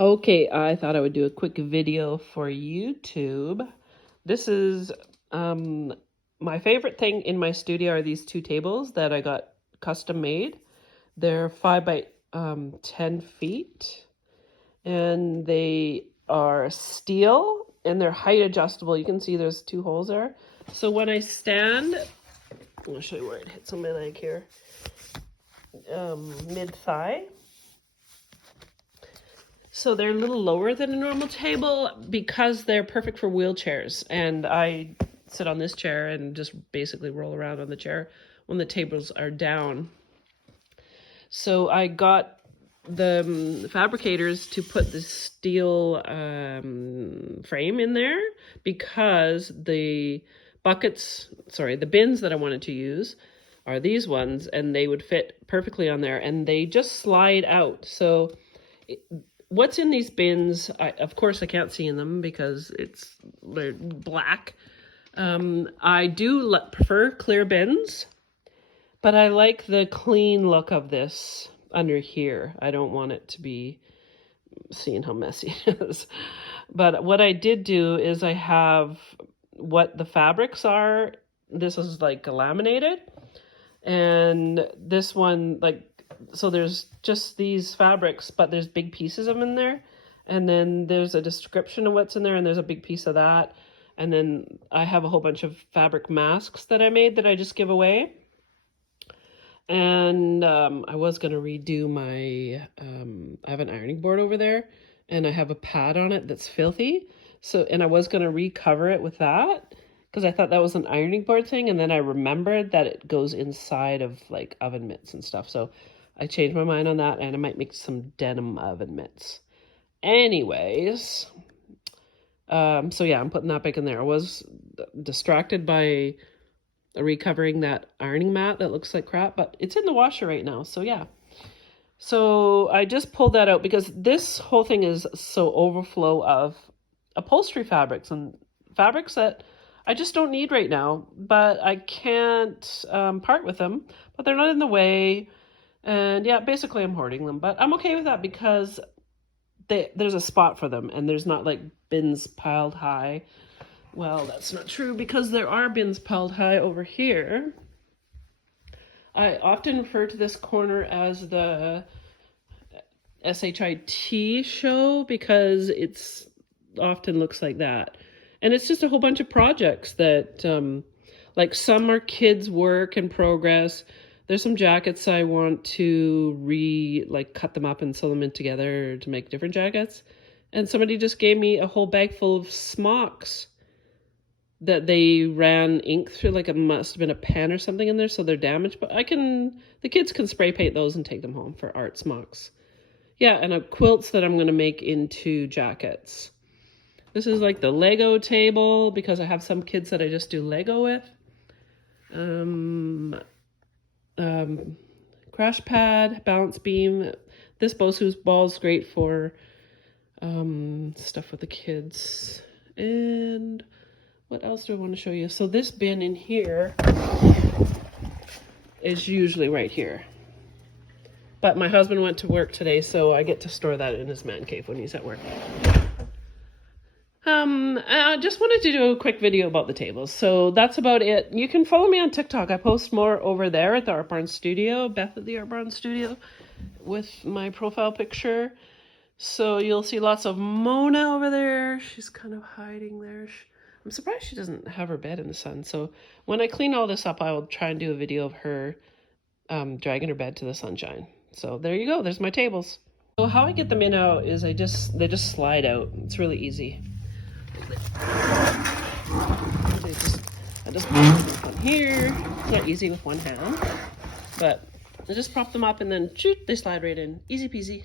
Okay, I thought I would do a quick video for YouTube. This is my favorite thing in my studio are these two tables that I got custom made. They're 5 by 10 feet and they are steel and they're height adjustable. You can see there's two holes there. So when I stand, I'll show you where it hits on my leg here, mid-thigh. So they're a little lower than a normal table because they're perfect for wheelchairs. And I sit on this chair and just basically roll around on the chair when the tables are down. So I got the fabricators to put the steel frame in there because the the bins that I wanted to use are these ones, and they would fit perfectly on there, and they just slide out. So what's in these bins, of course I can't see in them because they're black. I do prefer clear bins, but I like the clean look of this under here. I don't want it to be seeing how messy it is. But what I did do is I have what the fabrics are. This is like laminated, and this one so there's just these fabrics, but there's big pieces of them in there. And then there's a description of what's in there, and there's a big piece of that. And then I have a whole bunch of fabric masks that I made that I just give away. And I was going to redo my, I have an ironing board over there, and I have a pad on it that's filthy. And I was going to recover it with that, because I thought that was an ironing board thing. And then I remembered that it goes inside of like oven mitts and stuff. So I changed my mind on that, and I might make some denim oven mitts. Anyways, so yeah, I'm putting that back in there. I was distracted by recovering that ironing mat that looks like crap, but it's in the washer right now, so yeah. So I just pulled that out because this whole thing is so overflow of upholstery fabrics and fabrics that I just don't need right now, but I can't part with them, but they're not in the way. And yeah, basically I'm hoarding them, but I'm okay with that because there's a spot for them, and there's not like bins piled high. Well, that's not true because there are bins piled high over here. I often refer to this corner as the SHIT show because it's often looks like that. And it's just a whole bunch of projects that, like some are kids' work in progress. There's some jackets I want to cut them up and sew them in together to make different jackets. And somebody just gave me a whole bag full of smocks that they ran ink through, like it must have been a pen or something in there, so they're damaged. But the kids can spray paint those and take them home for art smocks. Yeah, and quilts that I'm going to make into jackets. This is like the Lego table because I have some kids that I just do Lego with. Crash pad, balance beam. This Bosu's ball is great for stuff with the kids. And what else do I want to show you? So this bin in here is usually right here. But my husband went to work today, so I get to store that in his man cave when he's at work. I just wanted to do a quick video about the tables. So that's about it. You can follow me on TikTok. I post more over there at the Art Barn Studio, Beth at the Art Barn Studio, with my profile picture. So you'll see lots of Mona over there. She's kind of hiding there. I'm surprised she doesn't have her bed in the sun. So when I clean all this up, I will try and do a video of her dragging her bed to the sunshine. So there you go. There's my tables. So how I get them in out is they just slide out. It's really easy. I just put them on here. It's not easy with one hand, but I just prop them up and then shoot, they slide right in. Easy peasy.